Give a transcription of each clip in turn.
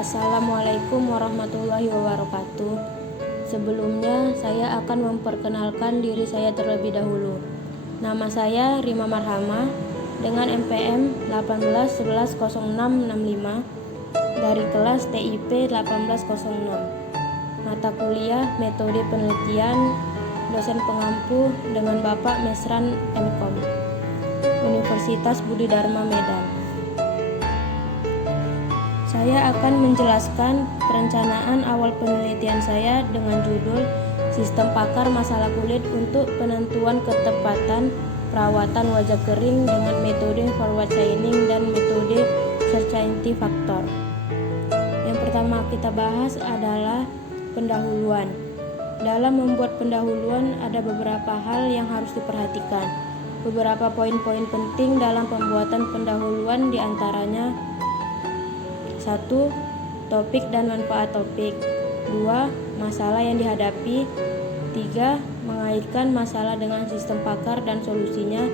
Assalamualaikum warahmatullahi wabarakatuh. Sebelumnya, saya akan memperkenalkan diri saya terlebih dahulu. Nama saya Rima Marhama dengan NPM 18110665 dari kelas TIP 1806. Mata kuliah Metode Penelitian, dosen pengampu dengan Bapak Mesran MKom, Universitas Budi Dharma Medan. Saya akan menjelaskan perencanaan awal penelitian saya dengan judul Sistem Pakar Masalah Kulit untuk Penentuan Ketepatan Perawatan Wajah Kering dengan metode forward chaining dan metode certainty factor. Yang pertama kita bahas adalah pendahuluan. Dalam membuat pendahuluan ada beberapa hal yang harus diperhatikan. Beberapa poin-poin penting dalam pembuatan pendahuluan diantaranya: 1. Topik dan manfaat topik. 2. Masalah yang dihadapi. 3. Mengaitkan masalah dengan sistem pakar dan solusinya.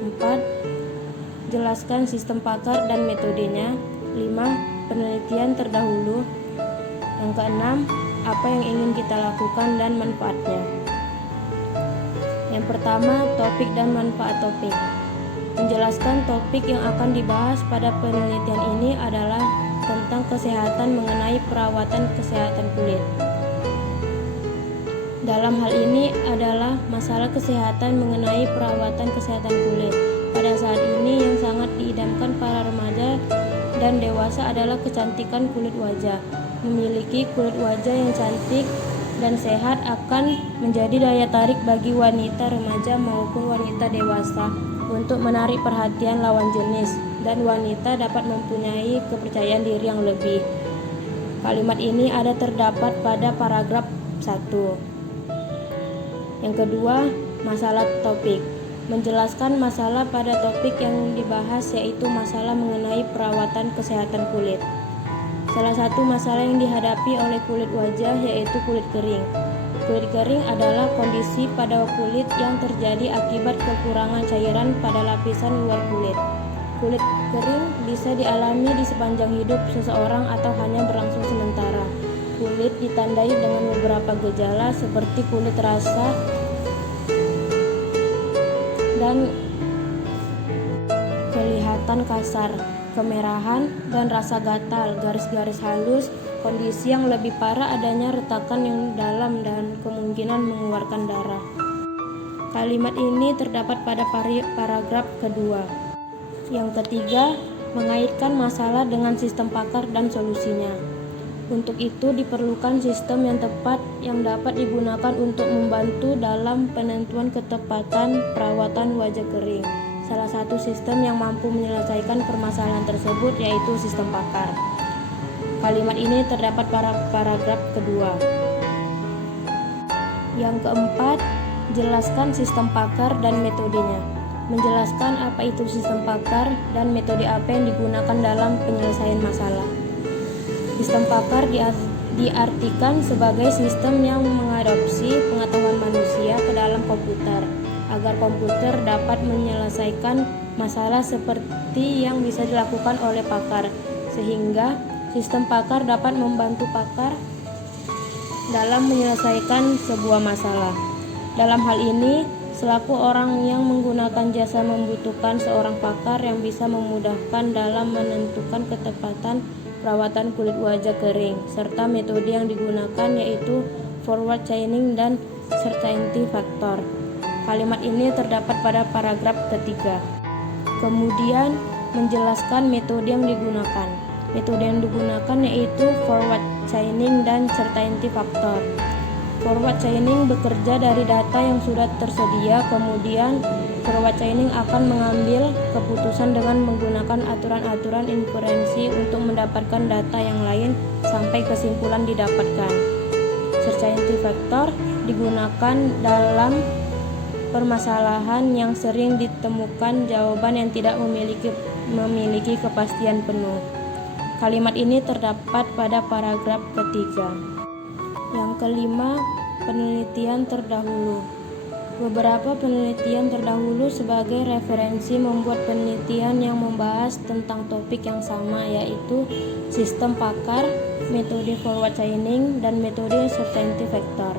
4. Jelaskan sistem pakar dan metodenya. 5. Penelitian terdahulu. Yang keenam, apa yang ingin kita lakukan dan manfaatnya. Yang pertama, topik dan manfaat topik. Menjelaskan topik yang akan dibahas pada penelitian ini adalah tentang kesehatan mengenai perawatan kesehatan kulit. Dalam hal ini adalah masalah kesehatan mengenai perawatan kesehatan kulit. Pada saat ini yang sangat diidamkan para remaja dan dewasa adalah kecantikan kulit wajah. Memiliki kulit wajah yang cantik dan sehat akan menjadi daya tarik bagi wanita remaja maupun wanita dewasa untuk menarik perhatian lawan jenis, dan wanita dapat mempunyai kepercayaan diri yang lebih. Kalimat ini ada terdapat pada paragraf 1. Yang kedua, masalah topik. Menjelaskan masalah pada topik yang dibahas, yaitu masalah mengenai perawatan kesehatan kulit. Salah satu masalah yang dihadapi oleh kulit wajah yaitu kulit kering. Kulit kering adalah kondisi pada kulit yang terjadi akibat kekurangan cairan pada lapisan luar kulit. Kulit kering bisa dialami di sepanjang hidup seseorang atau hanya berlangsung sementara. Kulit ditandai dengan beberapa gejala seperti kulit rasa dan kelihatan kasar, kemerahan, dan rasa gatal, garis-garis halus. Kondisi yang lebih parah adanya retakan yang dalam dan kemungkinan mengeluarkan darah. Kalimat ini terdapat pada paragraf kedua. Yang ketiga, mengaitkan masalah dengan sistem pakar dan solusinya. Untuk itu diperlukan sistem yang tepat yang dapat digunakan untuk membantu dalam penentuan ketepatan perawatan wajah kering. Salah satu sistem yang mampu menyelesaikan permasalahan tersebut yaitu sistem pakar. Kalimat ini terdapat pada paragraf kedua. Yang keempat, jelaskan sistem pakar dan metodenya. Menjelaskan apa itu sistem pakar dan metode apa yang digunakan dalam penyelesaian masalah. Sistem pakar diartikan sebagai sistem yang mengadopsi pengetahuan manusia ke dalam komputer agar komputer dapat menyelesaikan masalah seperti yang bisa dilakukan oleh pakar, sehingga sistem pakar dapat membantu pakar dalam menyelesaikan sebuah masalah. Dalam hal ini, selaku orang yang menggunakan jasa membutuhkan seorang pakar yang bisa memudahkan dalam menentukan ketepatan perawatan kulit wajah kering, serta metode yang digunakan yaitu forward chaining dan certainty factor. Kalimat ini terdapat pada paragraf ketiga. Kemudian, menjelaskan metode yang digunakan. Metode yang digunakan yaitu forward chaining dan certainty factor. Forward chaining bekerja dari data yang sudah tersedia, kemudian forward chaining akan mengambil keputusan dengan menggunakan aturan-aturan inferensi untuk mendapatkan data yang lain sampai kesimpulan didapatkan. Certainty factor digunakan dalam permasalahan yang sering ditemukan jawaban yang tidak memiliki kepastian penuh. Kalimat ini terdapat pada paragraf ketiga. Yang kelima, penelitian terdahulu. Beberapa penelitian terdahulu sebagai referensi membuat penelitian yang membahas tentang topik yang sama, yaitu sistem pakar metode forward chaining, dan metode certainty factor.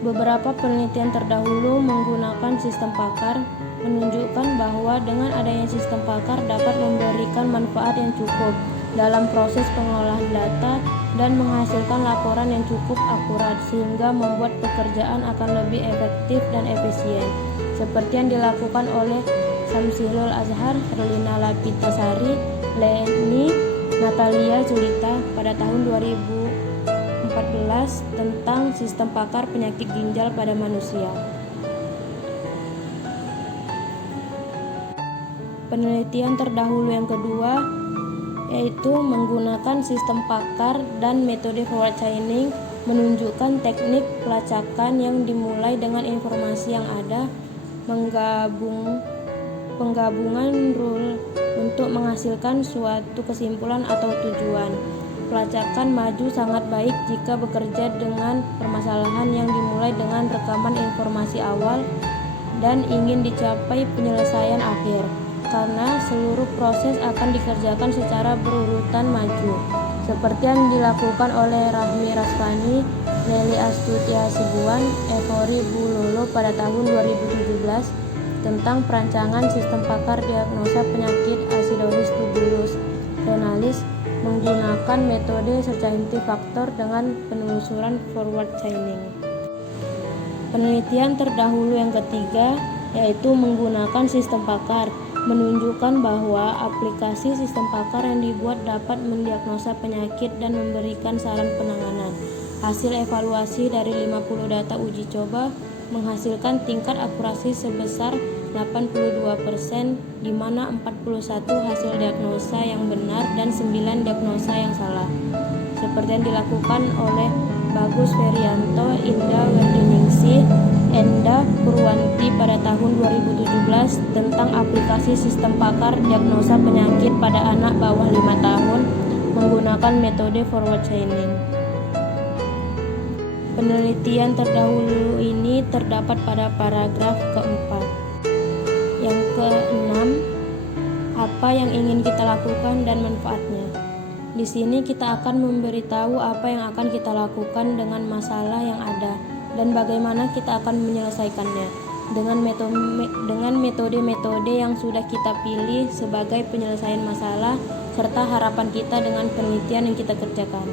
Beberapa penelitian terdahulu menggunakan sistem Pakar menunjukkan bahwa dengan adanya sistem Pakar dapat memberikan manfaat yang cukup dalam proses pengolahan data dan menghasilkan laporan yang cukup akurat sehingga membuat pekerjaan akan lebih efektif dan efisien, seperti yang dilakukan oleh Samsilul Azhar, Herlina Lapitasari, Leni Natalia Zulita pada tahun 2014 tentang sistem Pakar penyakit ginjal pada manusia. Penelitian terdahulu yang kedua yaitu menggunakan sistem Pakar dan metode forward chaining menunjukkan teknik pelacakan yang dimulai dengan informasi yang ada, penggabungan rule untuk menghasilkan suatu kesimpulan atau tujuan. Pelacakan maju sangat baik jika bekerja dengan permasalahan yang dimulai dengan rekaman informasi awal dan ingin dicapai penyelesaian akhir, karena seluruh proses akan dikerjakan secara berurutan maju, seperti yang dilakukan oleh Rahmi Rasvani, Nelly Astuti Hasibuan, Evori Bulolo pada tahun 2017 tentang perancangan sistem Pakar diagnosa penyakit acidosis tubulus renalis menggunakan metode certainty factor dengan penelusuran forward chaining. Penelitian terdahulu yang ketiga yaitu menggunakan sistem Pakar menunjukkan bahwa aplikasi sistem Pakar yang dibuat dapat mendiagnosa penyakit dan memberikan saran penanganan. Hasil evaluasi dari 50 data uji coba menghasilkan tingkat akurasi sebesar 82%, di mana 41 hasil diagnosa yang benar dan 9 diagnosa yang salah, seperti yang dilakukan oleh Bagus Ferianto, Indah Werdiningsih, Enda Purwanti pada tahun 2017 tentang aplikasi sistem Pakar diagnosa penyakit pada anak bawah 5 tahun menggunakan metode forward chaining. Penelitian terdahulu ini terdapat pada paragraf keempat. Yang keenam, apa yang ingin kita lakukan dan manfaatnya. Di sini kita akan memberitahu apa yang akan kita lakukan dengan masalah yang ada dan bagaimana kita akan menyelesaikannya dengan metode-metode yang sudah kita pilih sebagai penyelesaian masalah serta harapan kita dengan penelitian yang kita kerjakan.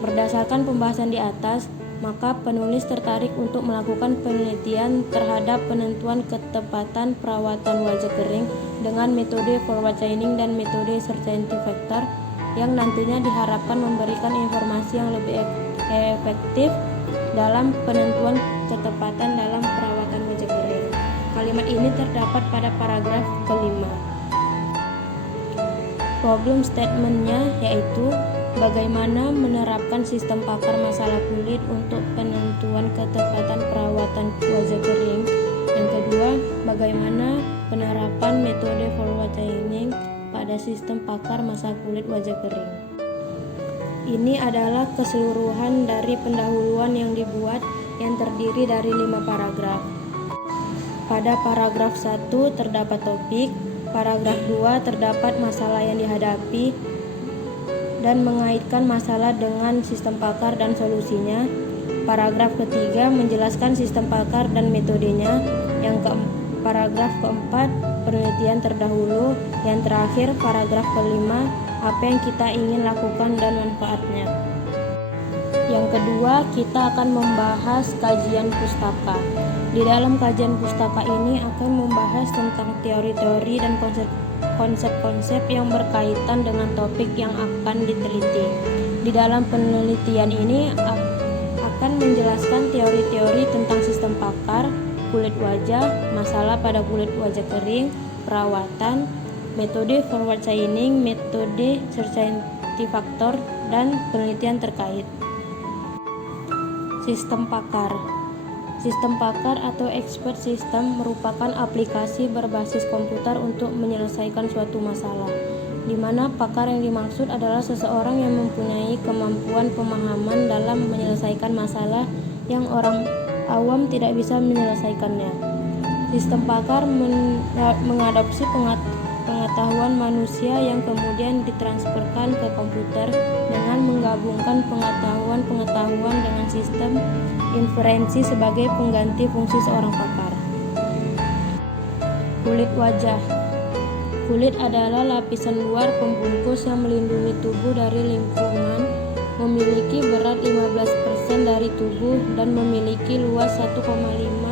Berdasarkan pembahasan di atas, maka penulis tertarik untuk melakukan penelitian terhadap penentuan ketepatan perawatan wajah kering dengan metode forward chaining dan metode certainty factor yang nantinya diharapkan memberikan informasi yang lebih efektif dalam penentuan ketepatan dalam perawatan wajah kering. Kalimat ini terdapat pada paragraf kelima. Problem statement-nya yaitu bagaimana menerapkan sistem Pakar masalah kulit untuk penentuan ketepatan perawatan wajah kering. Yang kedua, bagaimana penerapan metode forward chaining pada sistem Pakar masalah kulit wajah kering. Ini adalah keseluruhan dari pendahuluan yang dibuat yang terdiri dari 5 paragraf. Pada paragraf 1 terdapat topik, paragraf 2 terdapat masalah yang dihadapi dan mengaitkan masalah dengan sistem Pakar dan solusinya. Paragraf ketiga menjelaskan sistem Pakar dan metodenya. Paragraf keempat penelitian terdahulu. Yang terakhir paragraf kelima apa yang kita ingin lakukan dan manfaatnya. Yang kedua, kita akan membahas kajian pustaka. Di dalam kajian pustaka ini akan membahas tentang teori-teori dan konsep-konsep yang berkaitan dengan topik yang akan diteliti. Di dalam penelitian ini akan menjelaskan teori-teori tentang sistem Pakar, kulit wajah, masalah pada kulit wajah kering, perawatan, metode forward chaining, metode certainty factor, dan penelitian terkait. Sistem Pakar. Sistem Pakar atau expert system merupakan aplikasi berbasis komputer untuk menyelesaikan suatu masalah, di mana pakar yang dimaksud adalah seseorang yang mempunyai kemampuan pemahaman dalam menyelesaikan masalah yang orang awam tidak bisa menyelesaikannya. Sistem Pakar mengadopsi pengetahuan manusia yang kemudian ditransferkan ke komputer dengan menggabungkan pengetahuan dengan sistem inferensi sebagai pengganti fungsi seorang pakar. Kulit wajah. Kulit adalah lapisan luar pembungkus yang melindungi tubuh dari lingkungan, memiliki berat 15% dari tubuh, dan memiliki luas 1,5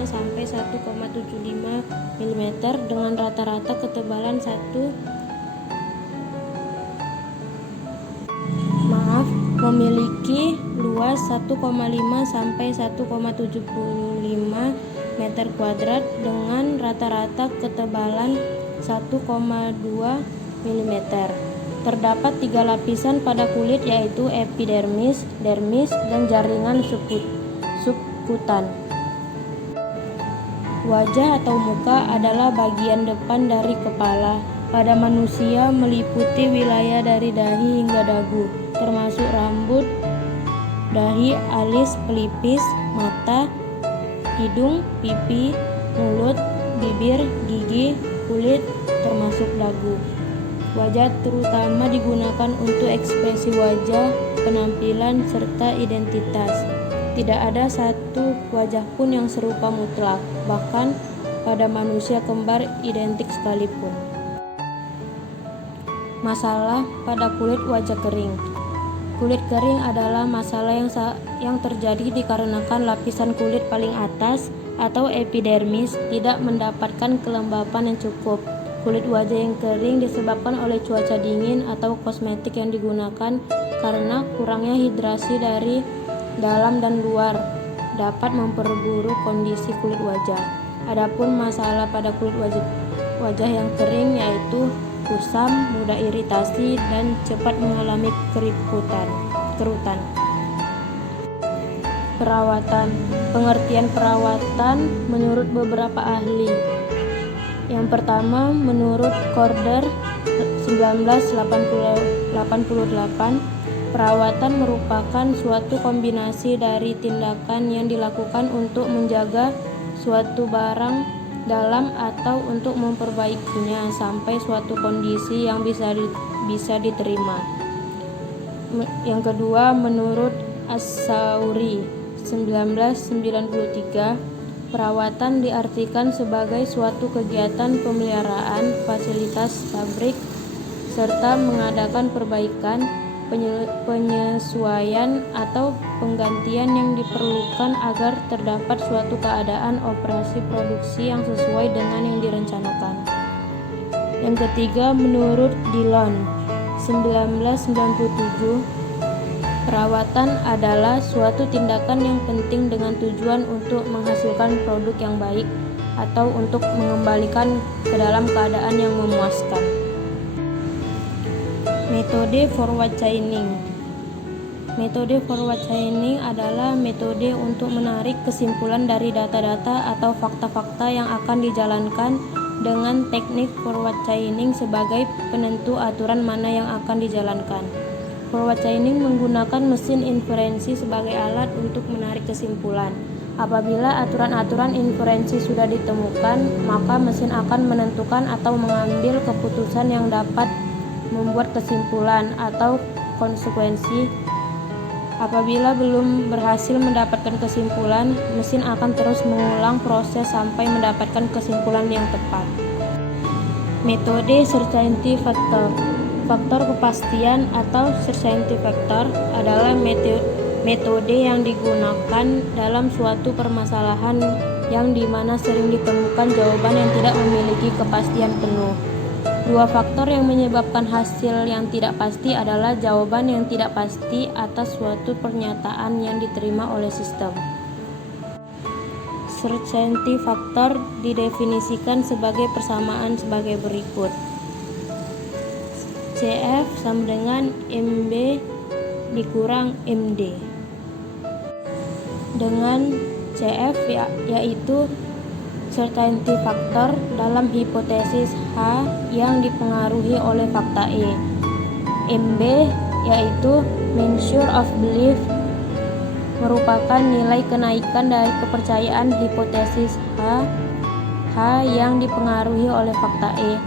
sampai 1,75 mm dengan rata-rata ketebalan memiliki luas 1,5 sampai 1,75 meter kuadrat dengan rata-rata ketebalan 1,2 mm. Terdapat 3 lapisan pada kulit, yaitu epidermis, dermis, dan jaringan subkutan. Wajah atau muka adalah bagian depan dari kepala. Pada manusia meliputi wilayah dari dahi hingga dagu, termasuk rambut, dahi, alis, pelipis, mata, hidung, pipi, mulut, bibir, gigi, kulit, termasuk dagu. Wajah terutama digunakan untuk ekspresi wajah, penampilan, serta identitas. Tidak ada satu wajah pun yang serupa mutlak, bahkan pada manusia kembar identik sekalipun. Masalah pada kulit wajah kering. Kulit kering adalah masalah yang terjadi dikarenakan lapisan kulit paling atas atau epidermis tidak mendapatkan kelembapan yang cukup. Kulit wajah yang kering disebabkan oleh cuaca dingin atau kosmetik yang digunakan karena kurangnya hidrasi dari dalam dan luar dapat memperburuk kondisi kulit wajah. Adapun masalah pada kulit wajah yang kering yaitu kusam, mudah iritasi, dan cepat mengalami kerutan. Perawatan. Pengertian perawatan menurut beberapa ahli. Yang pertama, menurut Corder 1988, perawatan merupakan suatu kombinasi dari tindakan yang dilakukan untuk menjaga suatu barang dalam atau untuk memperbaikinya sampai suatu kondisi yang bisa diterima. Yang kedua, menurut As-Sauri 1993, perawatan diartikan sebagai suatu kegiatan pemeliharaan fasilitas pabrik serta mengadakan perbaikan, penyesuaian atau penggantian yang diperlukan agar terdapat suatu keadaan operasi produksi yang sesuai dengan yang direncanakan. Yang ketiga, menurut Dillon 1997, perawatan adalah suatu tindakan yang penting dengan tujuan untuk menghasilkan produk yang baik atau untuk mengembalikan ke dalam keadaan yang memuaskan. Metode forward chaining. Metode forward chaining adalah metode untuk menarik kesimpulan dari data-data atau fakta-fakta yang akan dijalankan dengan teknik forward chaining sebagai penentu aturan mana yang akan dijalankan. Forward chaining menggunakan mesin inferensi sebagai alat untuk menarik kesimpulan. Apabila aturan-aturan inferensi sudah ditemukan, maka mesin akan menentukan atau mengambil keputusan yang dapat membuat kesimpulan atau konsekuensi. Apabila belum berhasil mendapatkan kesimpulan, mesin akan terus mengulang proses sampai mendapatkan kesimpulan yang tepat. Metode certainty factor. Faktor kepastian atau certainty factor adalah metode yang digunakan dalam suatu permasalahan yang dimana sering ditemukan jawaban yang tidak memiliki kepastian penuh. Dua faktor yang menyebabkan hasil yang tidak pasti adalah jawaban yang tidak pasti atas suatu pernyataan yang diterima oleh sistem. Certainty factor didefinisikan sebagai persamaan sebagai berikut. CF sama dengan MB dikurang MD, dengan CF yaitu certainty factor dalam hipotesis H yang dipengaruhi oleh fakta E. MB yaitu measure of belief, merupakan nilai kenaikan dari kepercayaan hipotesis H yang dipengaruhi oleh fakta E.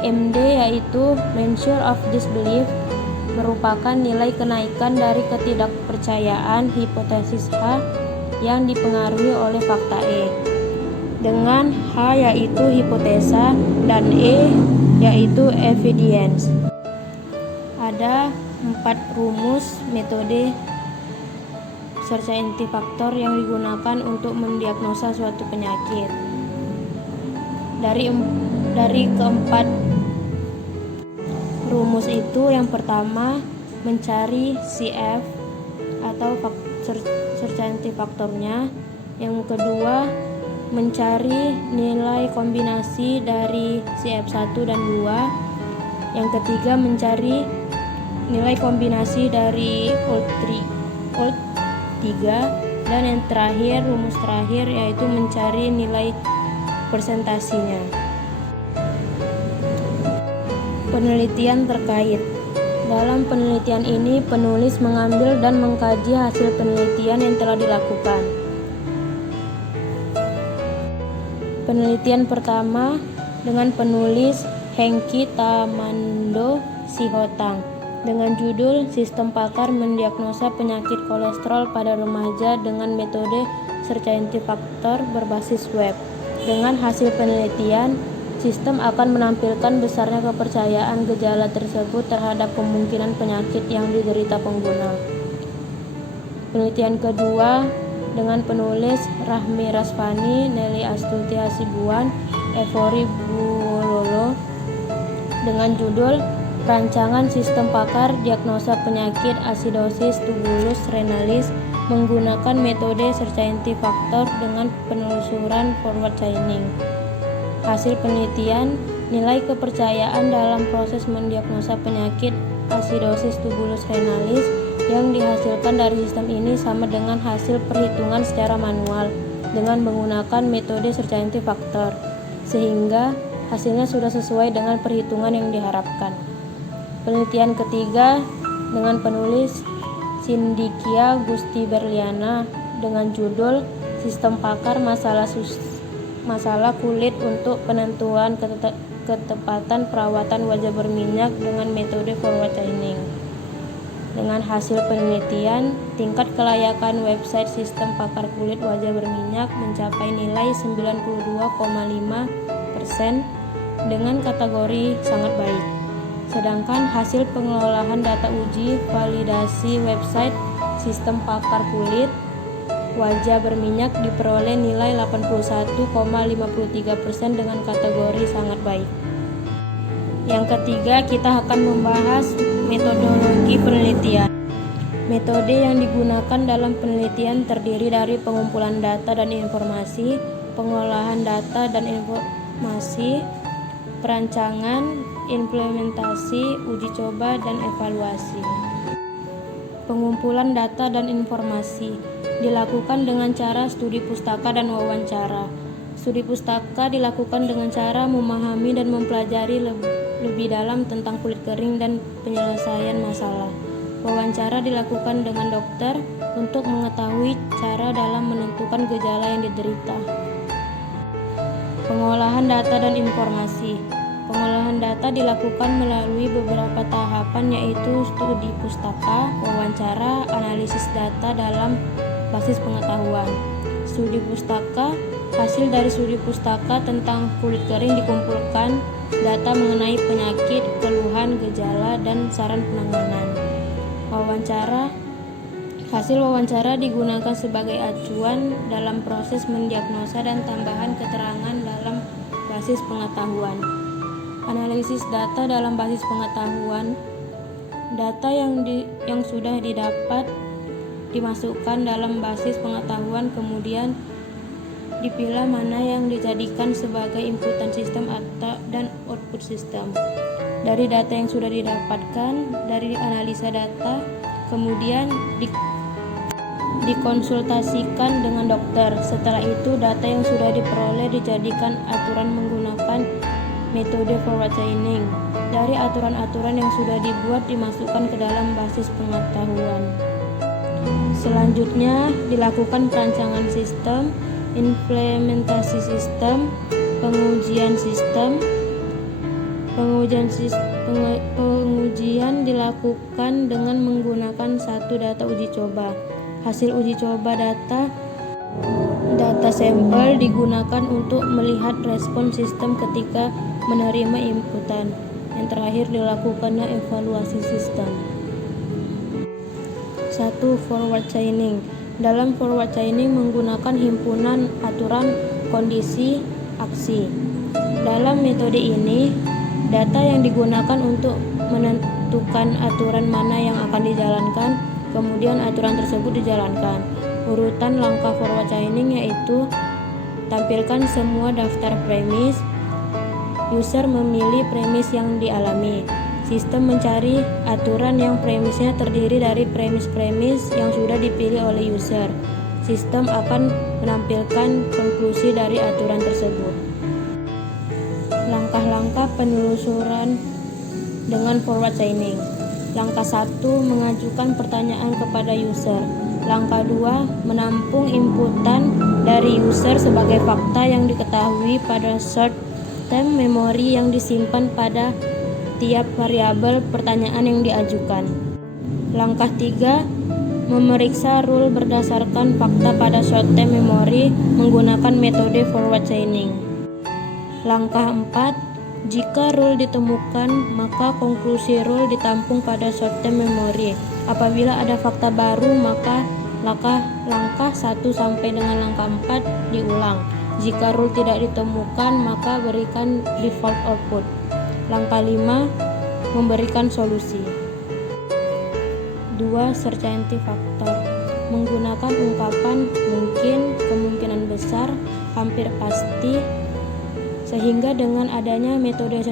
MD yaitu measure of disbelief, merupakan nilai kenaikan dari ketidakpercayaan hipotesis H yang dipengaruhi oleh fakta E, dengan H yaitu hipotesa dan E yaitu evidence. Ada 4 rumus metode certainty factor yang digunakan untuk mendiagnosa suatu penyakit. Dari keempat rumus itu, yang pertama mencari CF atau certainty faktornya, yang kedua mencari nilai kombinasi dari CF1 dan 2, yang ketiga mencari nilai kombinasi dari OLT 3, dan yang terakhir, rumus terakhir, yaitu mencari nilai persentasinya. Penelitian terkait. Dalam penelitian ini, penulis mengambil dan mengkaji hasil penelitian yang telah dilakukan. Penelitian pertama dengan penulis Hengki Tamando Sihotang dengan judul Sistem Pakar Mendiagnosa Penyakit Kolesterol pada Remaja dengan Metode Certainty Factor berbasis web. Dengan hasil penelitian, sistem akan menampilkan besarnya kepercayaan gejala tersebut terhadap kemungkinan penyakit yang diderita pengguna. Penelitian kedua dengan penulis Rahmi Rasvani, Nelly Astuti Hasibuan, Evori Bulolo dengan judul Rancangan Sistem Pakar Diagnosa Penyakit Acidosis Tubulus Renalis menggunakan metode Certainty Factor dengan penelusuran forward chaining. Hasil penelitian, nilai kepercayaan dalam proses mendiagnosa penyakit acidosis tubulus renalis yang dihasilkan dari sistem ini sama dengan hasil perhitungan secara manual dengan menggunakan metode Certainty Factor, sehingga hasilnya sudah sesuai dengan perhitungan yang diharapkan. Penelitian ketiga dengan penulis Sindikia Gusti Berliana dengan judul Sistem Pakar Masalah Kulit untuk Penentuan Ketepatan Perawatan Wajah Berminyak dengan Metode Forward Chaining. Dengan hasil penelitian, tingkat kelayakan website Sistem Pakar Kulit Wajah Berminyak mencapai nilai 92,5% dengan kategori sangat baik. Sedangkan hasil pengelolaan data uji validasi website Sistem Pakar Kulit Wajah Berminyak diperoleh nilai 81,53% dengan kategori sangat baik. Yang ketiga, kita akan membahas metodologi penelitian. Metode yang digunakan dalam penelitian terdiri dari pengumpulan data dan informasi, pengolahan data dan informasi, perancangan, implementasi, uji coba, dan evaluasi. Pengumpulan data dan informasi dilakukan dengan cara studi pustaka dan wawancara. Studi pustaka dilakukan dengan cara memahami dan mempelajari lebih dalam tentang kulit kering dan penyelesaian masalah. Wawancara dilakukan dengan dokter untuk mengetahui cara dalam menentukan gejala yang diderita. Pengolahan data dan informasi. Pengolahan data dilakukan melalui beberapa tahapan, yaitu studi pustaka, wawancara, analisis data dalam basis pengetahuan. Studi pustaka, hasil dari studi pustaka tentang kulit kering dikumpulkan data mengenai penyakit, keluhan, gejala, dan saran penanganan. Wawancara, hasil wawancara digunakan sebagai acuan dalam proses mendiagnosa dan tambahan keterangan dalam basis pengetahuan. Analisis data dalam basis pengetahuan. Data yang sudah didapat dimasukkan dalam basis pengetahuan, kemudian dipilah mana yang dijadikan sebagai inputan sistem dan output sistem. Dari data yang sudah didapatkan dari analisa data, kemudian dikonsultasikan dengan dokter. Setelah itu, data yang sudah diperoleh dijadikan aturan menggunakan metode forward chaining. Dari aturan-aturan yang sudah dibuat dimasukkan ke dalam basis pengetahuan. Selanjutnya dilakukan perancangan sistem, implementasi sistem, pengujian sistem, Pengujian dilakukan dengan menggunakan satu data uji coba. Hasil uji coba data sampel digunakan untuk melihat respon sistem ketika menerima inputan. Yang terakhir dilakukannya evaluasi sistem. 1. Forward chaining. Dalam forward chaining menggunakan himpunan aturan kondisi aksi. Dalam metode ini, data yang digunakan untuk menentukan aturan mana yang akan dijalankan, kemudian aturan tersebut dijalankan. Urutan langkah forward chaining yaitu tampilkan semua daftar premis. User memilih premis yang dialami. Sistem mencari aturan yang premisnya terdiri dari premis-premis yang sudah dipilih oleh user. Sistem akan menampilkan konklusi dari aturan tersebut. Langkah-langkah penelusuran dengan forward chaining. Langkah 1. Mengajukan pertanyaan kepada user. Langkah 2. Menampung inputan dari user sebagai fakta yang diketahui pada short-term memory yang disimpan pada tiap variabel pertanyaan yang diajukan. Langkah 3. Memeriksa rule berdasarkan fakta pada short-term memory menggunakan metode forward chaining. Langkah 4. Jika rule ditemukan, maka konklusi rule ditampung pada short-term memory. Apabila ada fakta baru, maka langkah 1 sampai dengan langkah 4 diulang. Jika rule tidak ditemukan, maka berikan default output. Langkah 5. Memberikan solusi. 2. Certainty factor. Menggunakan ungkapan mungkin, kemungkinan besar, hampir pasti, sehingga dengan adanya metode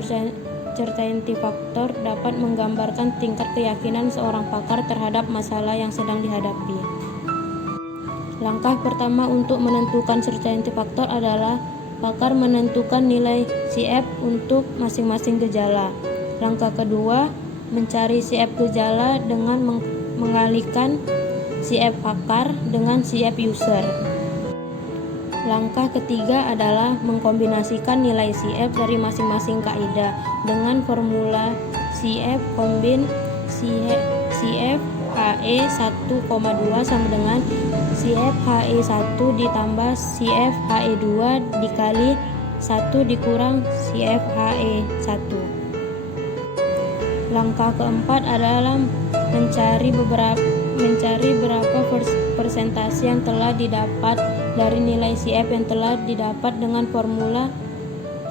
certainty factor dapat menggambarkan tingkat keyakinan seorang pakar terhadap masalah yang sedang dihadapi. Langkah pertama untuk menentukan certainty factor adalah pakar menentukan nilai CF untuk masing-masing gejala. Langkah kedua, mencari CF gejala dengan mengalihkan CF pakar dengan CF user. Langkah ketiga adalah mengkombinasikan nilai CF dari masing-masing kaidah dengan formula CF combine CF HE 1,2 sama dengan CF HE 1 ditambah CF HE 2 dikali 1 dikurang CF HE 1. Langkah keempat adalah mencari berapa persentase yang telah didapat dari nilai CF yang telah didapat dengan formula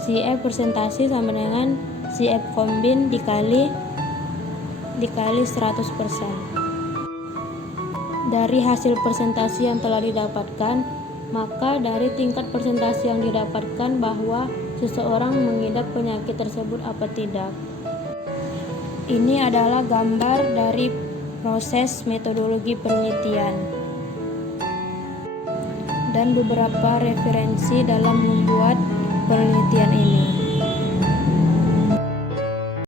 CF persentase sama dengan CF combine dikali 100%. Dari hasil persentase yang telah didapatkan, maka dari tingkat persentase yang didapatkan bahwa seseorang mengidap penyakit tersebut apa tidak. Ini adalah gambar dari proses metodologi penelitian dan beberapa referensi dalam membuat penelitian ini.